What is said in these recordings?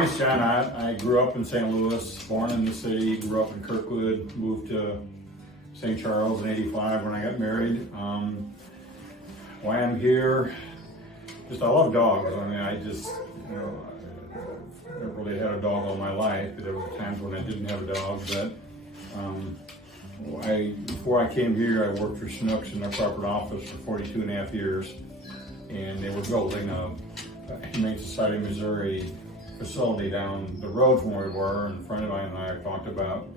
name is John Ott. I grew up in St. Louis, born in the city, grew up in Kirkwood, moved to St. Charles in '85 when I got married. Why I'm here, just I love dogs. I mean, I just, I never really had a dog all my life, but there were times when I didn't have a dog. But before I came here, I worked for Schnucks in their corporate office for 42 and a half years, and they were building a Humane Society of Missouri facility down the road from where we were, and a friend of mine and I talked about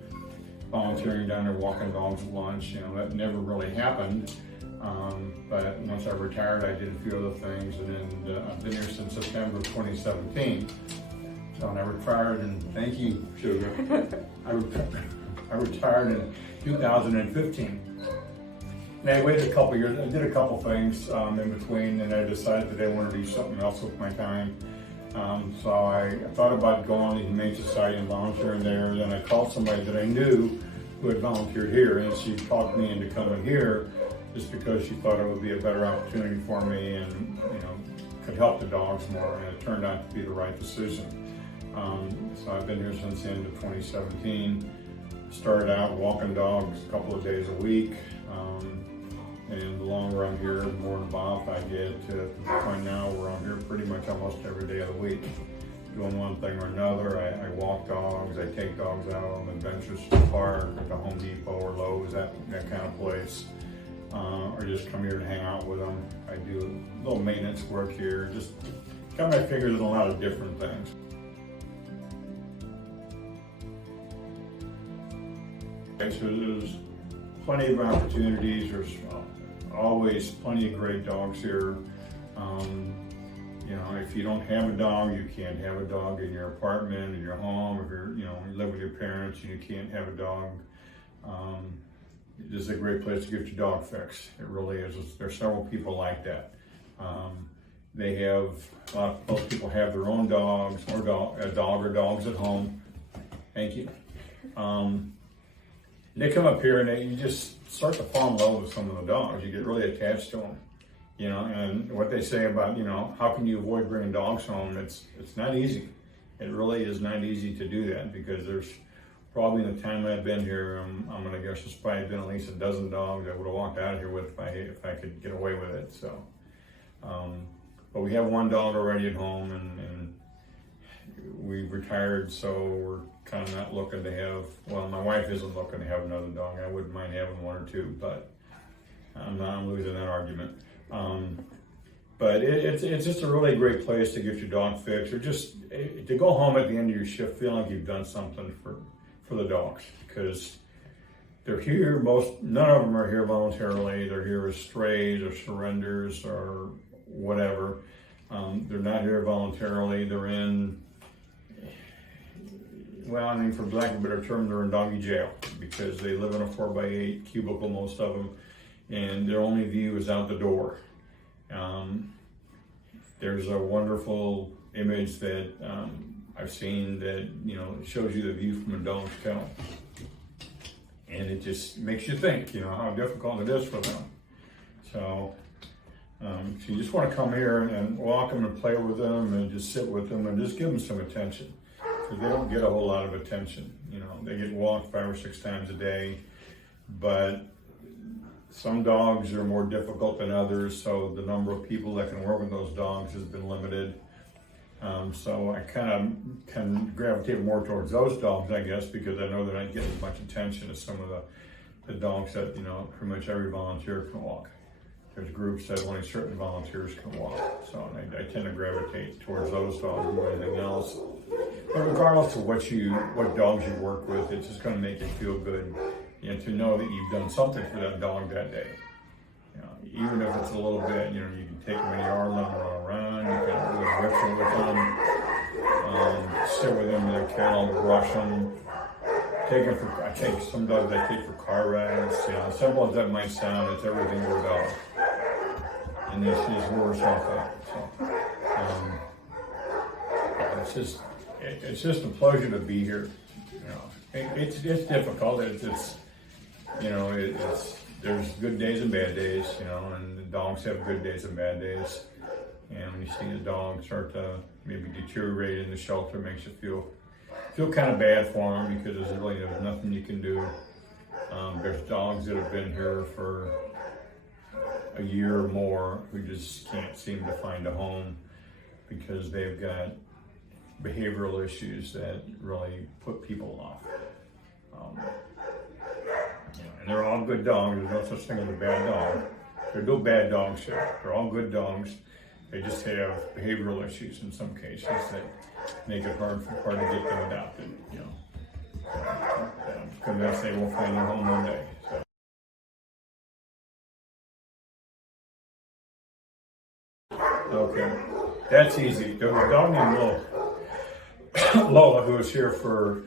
volunteering down there, walking dogs at lunch. That never really happened. But once I retired, I did a few other things, and then I've been here since September of 2017. So when I retired, and thank you, Sugar, I retired in 2015. And I waited a couple years, I did a couple things in between, and I decided that I wanted to do something else with my time. So I thought about going to the Humane Society and volunteering there. Then I called somebody that I knew who had volunteered here, and she talked me into coming here just because she thought it would be a better opportunity for me and could help the dogs more, and it turned out to be the right decision. So I've been here since the end of 2017. Started out walking dogs a couple of days a week. And the longer I'm here, the more involved I get to the point now where I'm here pretty much almost every day of the week, doing one thing or another. I walk dogs, I take dogs out on adventures to the park, at the Home Depot or Lowe's, that kind of place, or just come here to hang out with them. I do a little maintenance work here, just got my fingers in a lot of different things. So there's plenty of opportunities. There's always plenty of great dogs here. If you don't have a dog, you can't have a dog in your apartment, in your home. If you live with your parents and you can't have a dog, this is a great place to get your dog fixed. It really is. There's several people like that. Most people have their own dogs or a dog or dogs at home. Thank you. They come up here and you just start to fall in love with some of the dogs. You get really attached to them, and what they say about, how can you avoid bringing dogs home? It's not easy. It really is not easy to do that, because there's probably in the time I've been here, I'm gonna guess there's probably been at least a dozen dogs I would have walked out of here with if I could get away with it. So, but we have one dog already at home, and we retired, so we're kind of not looking to have, my wife isn't looking to have another dog. I wouldn't mind having one or two, but I'm losing that argument. But it's just a really great place to get your dog fixed, or just to go home at the end of your shift feeling like you've done something for the dogs, because they're here, none of them are here voluntarily. They're here as strays or surrenders or whatever. They're not here voluntarily. They're in, for lack of a better term, they're in doggy jail, because they live in a 4x8 cubicle, most of them, and their only view is out the door. There's a wonderful image that I've seen that shows you the view from a dog's kennel, and it just makes you think how difficult it is for them. So you just want to come here and walk them and play with them and just sit with them and just give them some attention, because they don't get a whole lot of attention. They get walked 5 or 6 times a day, but some dogs are more difficult than others, so the number of people that can work with those dogs has been limited. So I kind of can gravitate more towards those dogs, I guess, because I know they're not getting as much attention as some of the dogs that pretty much every volunteer can walk. There's groups that only certain volunteers can walk, so I tend to gravitate towards those dogs more than anything else. But regardless of what dogs you work with, it's just going to make you feel good, to know that you've done something for that dog that day. Even if it's a little bit, you can take them in the yard, let them run around, you can do a wrestle with them, sit with them in their kennel, brush them, I take some dogs I take for car rides. As simple as that might sound, it's everything to a dog. And this is worse off that. So, it's just a pleasure to be here. It's difficult. There's good days and bad days, and the dogs have good days and bad days. And when you see the dog start to maybe deteriorate in the shelter, it makes you feel kind of bad for them, because there's nothing you can do. There's dogs that have been here for a year or more who just can't seem to find a home because they've got behavioral issues that really put people off. And they're all good dogs. There's no such thing as a bad dog. There are no bad dogs here. They're all good dogs. They just have behavioral issues in some cases that make it hard to get them adopted. I'm convinced they will find a home one day. Okay, that's easy. There was a dog named Lola who was here for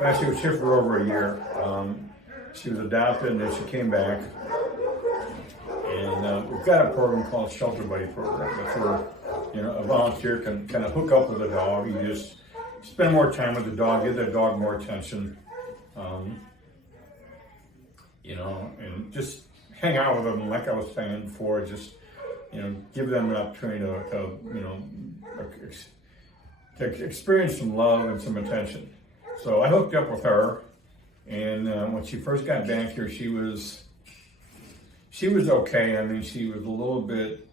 over a year. She was adopted and then she came back. And we've got a program called Shelter Buddy Program. That's where a volunteer can kind of hook up with a dog. You just spend more time with the dog, give the dog more attention, and just hang out with them. Like I was saying before, just give them an opportunity to experience some love and some attention. So I hooked up with her, and when she first got back here, she was okay. I mean, she was a little bit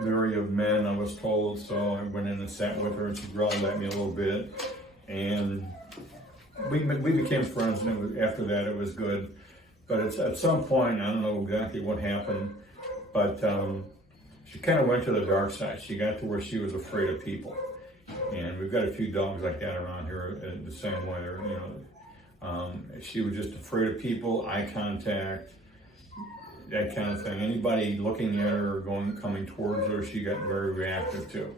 leery of men, I was told, so I went in and sat with her, and she growled at me a little bit, and we became friends, and after that it was good. But it's at some point, I don't know exactly what happened, but she kind of went to the dark side. She got to where she was afraid of people, and we've got a few dogs like that around here the same way. She was just afraid of people, eye contact, that kind of thing. Anybody looking at her or coming towards her, she got very reactive to,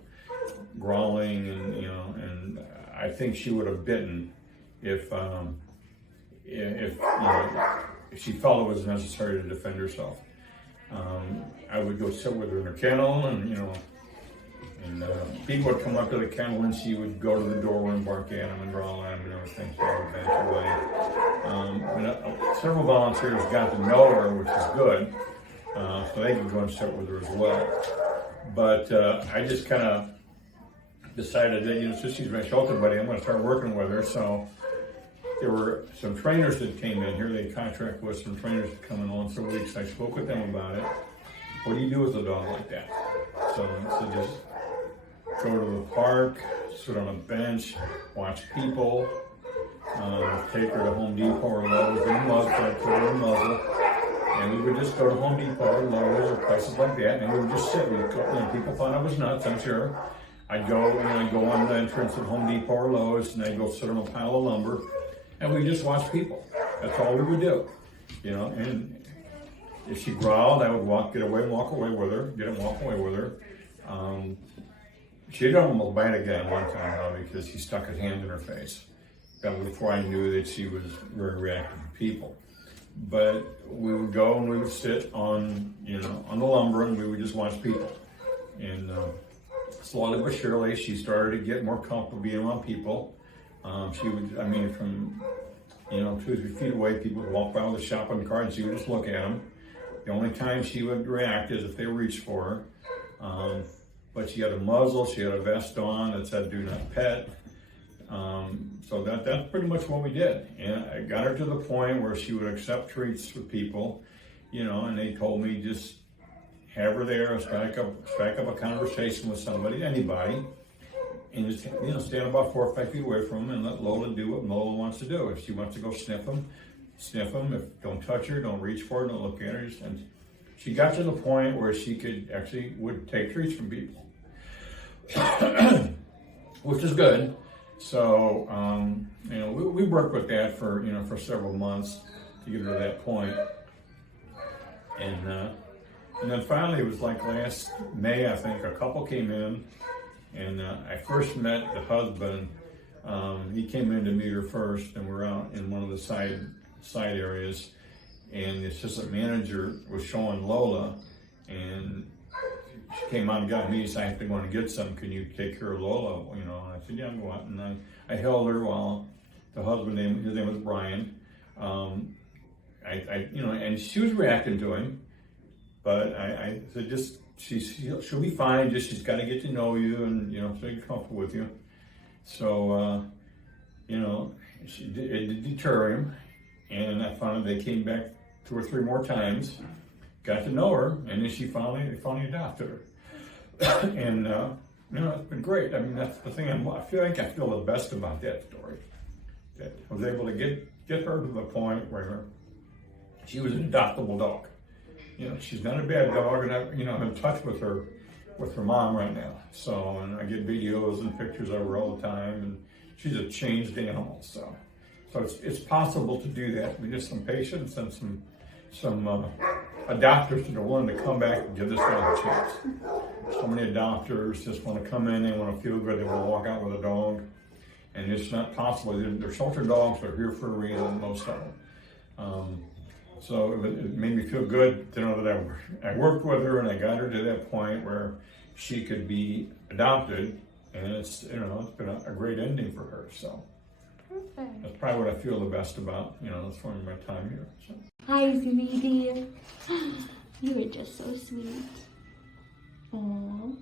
growling, and I think she would have bitten if she felt it was necessary to defend herself. I would go sit with her in her kennel, and people would come up to the kennel, and she would go to the doorway and bark at them and growl at them and everything. So I would back away. Several volunteers got to know her, which is good, so they could go and sit with her as well. But I just kind of decided that, since she's my shelter buddy, I'm going to start working with her. So there were some trainers that came in here. They contract with some trainers to come in once a week. So I spoke with them about it. What do you do with a dog like that? So I said, just go to the park, sit on a bench, watch people, take her to Home Depot or Lowe's in a muzzle, and we would just go to Home Depot or Lowe's or places like that, and we would just sit. People thought I was nuts, I'm sure. I'd go on the entrance of Home Depot or Lowe's, and I'd go sit on a pile of lumber, and we just watch people. That's all we would do, and if she growled, I would get away and walk away with her. She did almost bite a guy one time, though, because he stuck his hand in her face. That was before I knew that she was very reactive to people. But we would go and we would sit on the lumber, and we would just watch people. And slowly but surely, she started to get more comfortable being around people. She would, from 2 or 3 feet away, people would walk by with a shopping cart, and she would just look at them. The only time she would react is if they reached for her. But she had a muzzle, she had a vest on that said "Do Not Pet." So that's pretty much what we did. And I got her to the point where she would accept treats for people, and they told me just have her there, strike up a conversation with somebody, anybody, and just stand about 4 or 5 feet away from them and let Lola do what Lola wants to do. If she wants to go sniff them. If don't touch her, don't reach for her, don't look at her. And she got to the point where she would take treats from people, which is good. So we worked with that for several months to get her to that point. And then finally, it was like last May, I think, a couple came in, and I first met the husband. He came in to meet her first, and we're out in one of the side areas, and the assistant manager was showing Lola, and she came out and got me. So I have to go and get some. Can you take care of Lola? And I said, yeah, I'll go out. And I held her while the husband, his name was Brian. And she was reacting to him, but I said, just she'll be fine. Just she's got to get to know you and so get comfortable with you. So it did deter him, and I found they came back 2 or 3 more times, got to know her, and then she finally adopted her. And it's been great. I mean, that's the thing. I feel the best about that story. That I was able to get her to the point where she was an adoptable dog. She's not a bad dog, and I'm in touch with her mom right now. So, and I get videos and pictures of her all the time, and she's a changed animal. So it's possible to do that. We just some patience and some adopters that are willing to come back and give this dog a chance. So many adopters just want to come in, they want to feel good, they want to walk out with a dog, and it's not possible. They're shelter dogs, they're here for a reason, most of them. So it made me feel good to know that I worked with her and I got her to that point where she could be adopted, and it's been a great ending for her. So Perfect. that's probably what I feel the best about, that's from my time here. So. Hi, sweetie. You are just so sweet. Aww.